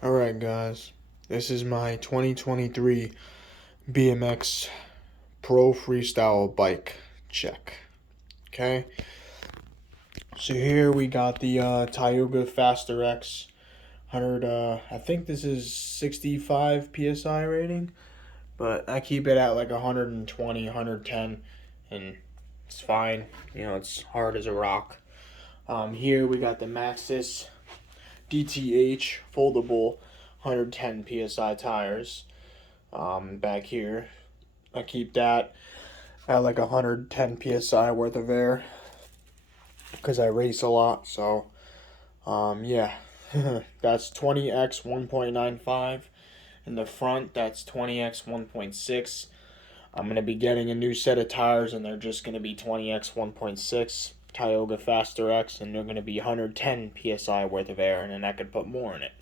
Alright guys, this is my 2023 BMX Pro Freestyle bike check. Okay, so here we got the Tioga Faster X 100, I think this is 65 PSI rating, but I keep it at like 120, 110, and it's fine. You know, it's hard as a rock. Here we got the Maxxis DTH foldable 110 PSI tires. Back here, I keep that at like 110 PSI worth of air because I race a lot. So, yeah, that's 20x 1.95. In the front, that's 20x 1.6. I'm going to be getting a new set of tires, and they're just going to be 20x 1.6 Tioga Faster X, and they're going to be 110 PSI worth of air, and then I could put more in it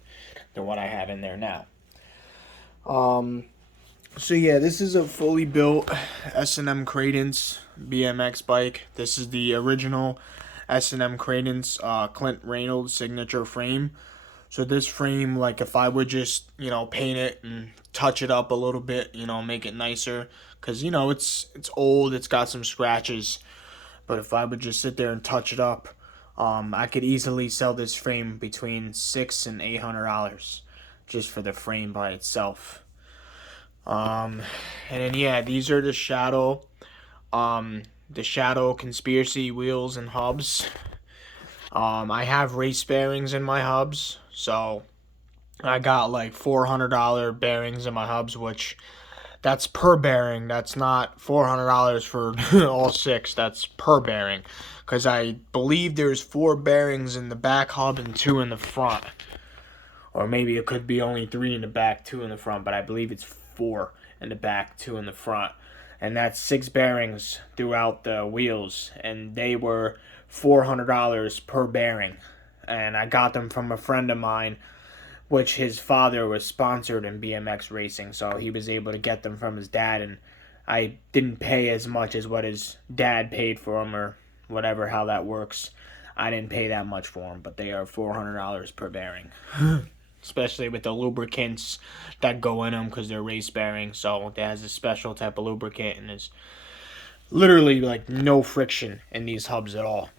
than what I have in there now. So yeah, this is a fully built S&M Credence BMX bike. This is the original S&M Credence Clint Reynolds signature frame. So this frame, like if I would just, paint it and touch it up a little bit, make it nicer, because it's old, it's got some scratches. But if I would just sit there and touch it up, I could easily sell this frame between $600 and $800 just for the frame by itself. And then yeah, these are the Shadow Conspiracy wheels and hubs. I have race bearings in my hubs, so I got like $400 bearings in my hubs, which that's per bearing. That's not $400 for all six. That's per bearing, because I believe there's 4 bearings in the back hub and 2 in the front, or maybe it could be only 3 in the back, 2 in the front, but I believe it's 4 in the back, 2 in the front, and that's 6 bearings throughout the wheels, and they were $400 per bearing, and I got them from a friend of mine, which his father was sponsored in BMX racing, so he was able to get them from his dad, and I didn't pay as much as what his dad paid for them, or whatever, how that works. I didn't pay that much for them, but they are $400 per bearing. Especially with the lubricants that go in them, because they're race bearings, so it has a special type of lubricant, and there's literally like no friction in these hubs at all.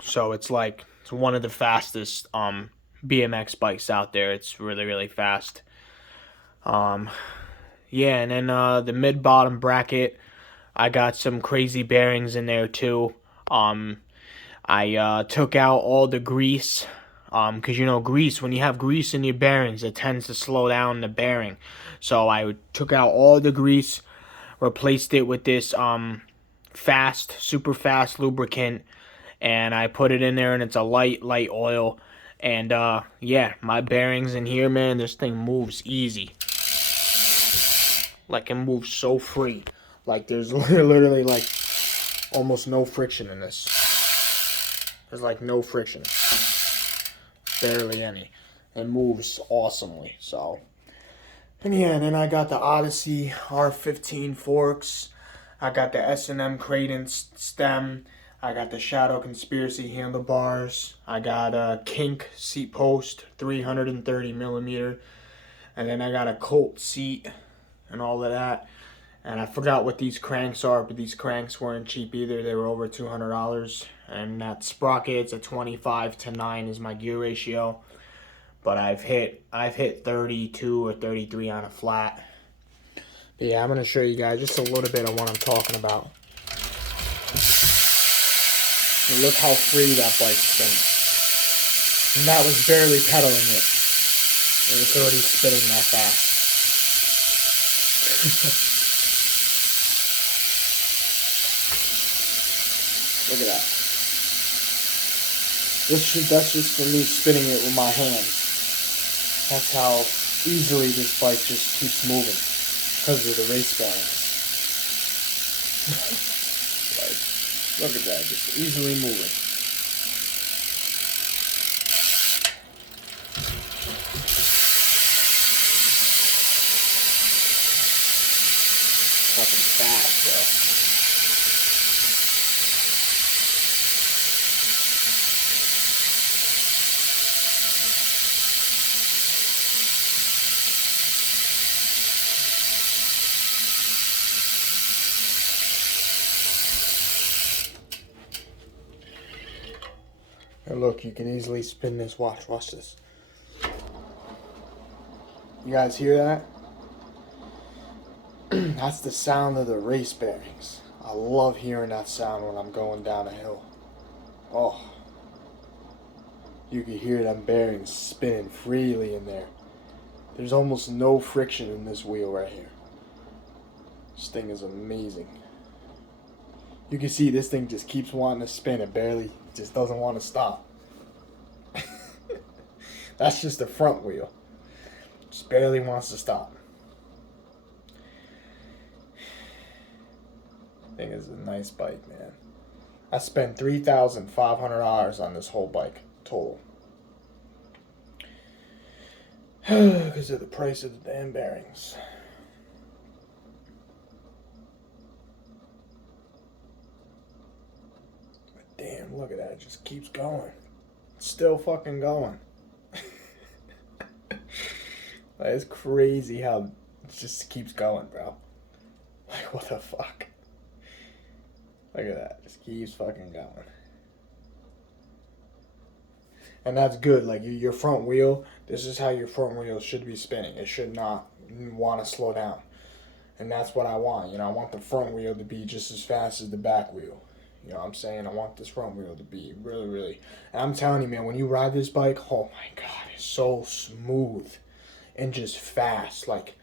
So it's one of the fastest BMX bikes out there. It's really, really fast. Yeah, and then the mid-bottom bracket, I got some crazy bearings in there too. I took out all the grease, because grease, when you have grease in your bearings, it tends to slow down the bearing. So I took out all the grease, replaced it with this super fast lubricant, and I put it in there, and it's a light oil. And yeah, my bearings in here, man, this thing moves easy. Like, it moves so free. Like, there's literally like almost no friction in this. There's like no friction. Barely any. It moves awesomely. So, and yeah, and then I got the Odyssey R15 forks. I got the S&M Credence stem. I got the Shadow Conspiracy handlebars. I got a Kink seat post, 330 millimeter. And then I got a Colt seat and all of that. And I forgot what these cranks are, but these cranks weren't cheap either. They were over $200. And that sprocket's a 25-9 is my gear ratio. But I've hit 32 or 33 on a flat. But yeah, I'm going to show you guys just a little bit of what I'm talking about. And look how free that bike spins. And that was barely pedaling it. And it's already spinning that fast. Look at that. That's just for me spinning it with my hands. That's how easily this bike just keeps moving because of the race bearings. Look at that, just easily moving. Fucking fast, bro. look, you can easily spin this. Watch this. You guys hear that? That's the sound of the race bearings. I love hearing that sound when I'm going down a hill. Oh. You can hear them bearings spinning freely in there. There's almost no friction in this wheel right here. This thing is amazing. You can see this thing just keeps wanting to spin. It barely, just doesn't want to stop. That's just the front wheel. Just barely wants to stop. I think it's a nice bike, man. I spent $3,500 on this whole bike total. Because of the price of the damn bearings. But damn, look at that. It just keeps going. It's still fucking going. Like, it's crazy how it just keeps going, bro. Like, what the fuck? Look at that. Just keeps fucking going. And that's good. Like, your front wheel, this is how your front wheel should be spinning. It should not want to slow down. And that's what I want. You know, I want the front wheel to be just as fast as the back wheel. You know what I'm saying? I want this front wheel to be really, really... And I'm telling you, man, when you ride this bike, oh my God, it's so smooth and just fast. Like,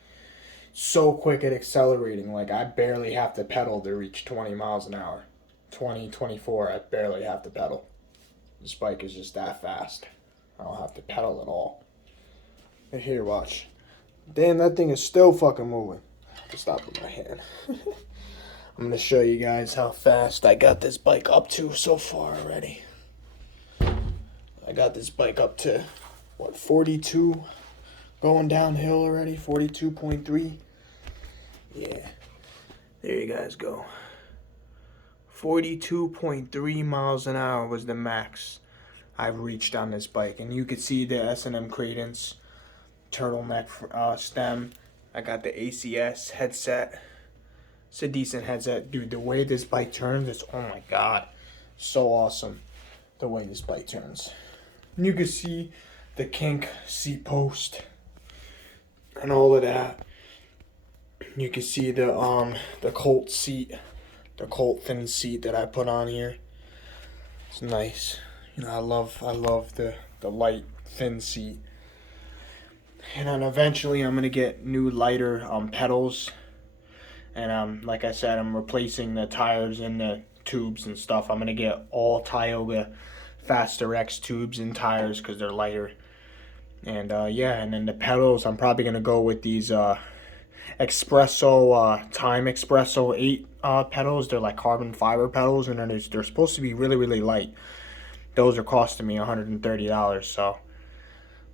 so quick at accelerating. Like, I barely have to pedal to reach 20 miles an hour. 20, 24, I barely have to pedal. This bike is just that fast. I don't have to pedal at all. Here, watch. Damn, that thing is still fucking moving. I have to stop with my hand. I'm going to show you guys how fast I got this bike up to so far already. I got this bike up to, what, 42? Going downhill already, 42.3. Yeah, there you guys go. 42.3 miles an hour was the max I've reached on this bike. And you could see the S&M Credence turtleneck stem. I got the ACS headset. It's a decent headset. Dude, the way this bike turns, it's, oh my God, so awesome the way this bike turns. And you can see the kink seat post and all of that. You can see the Colt seat, the Colt thin seat that I put on here. It's nice. You know, I love the light thin seat. And then eventually I'm gonna get new lighter pedals. And like I said, I'm replacing the tires and the tubes and stuff. I'm gonna get all Tioga Faster X tubes and tires because they're lighter. And yeah, and then the pedals, I'm probably gonna go with these Espresso Time Espresso 8 pedals. They're like carbon fiber pedals, and they're supposed to be really, really light. Those are costing me $130. So,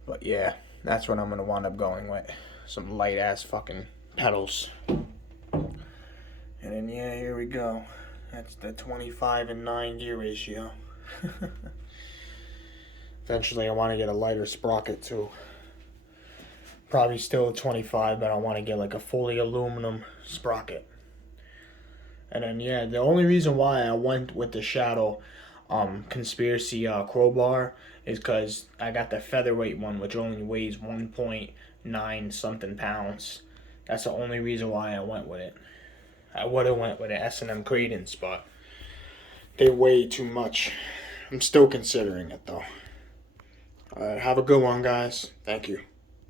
but yeah, that's what I'm gonna wind up going with. Some light ass fucking pedals. And then yeah, here we go. That's the 25-9 gear ratio. Eventually I want to get a lighter sprocket too. Probably still a 25, but I want to get like a fully aluminum sprocket. And then yeah, the only reason why I went with the Shadow Conspiracy crowbar is because I got the featherweight one, which only weighs 1.9 something pounds. That's the only reason why I went with it. I would have went with an S&M Credence, but they weigh too much. I'm still considering it though. Alright, have a good one, guys. Thank you.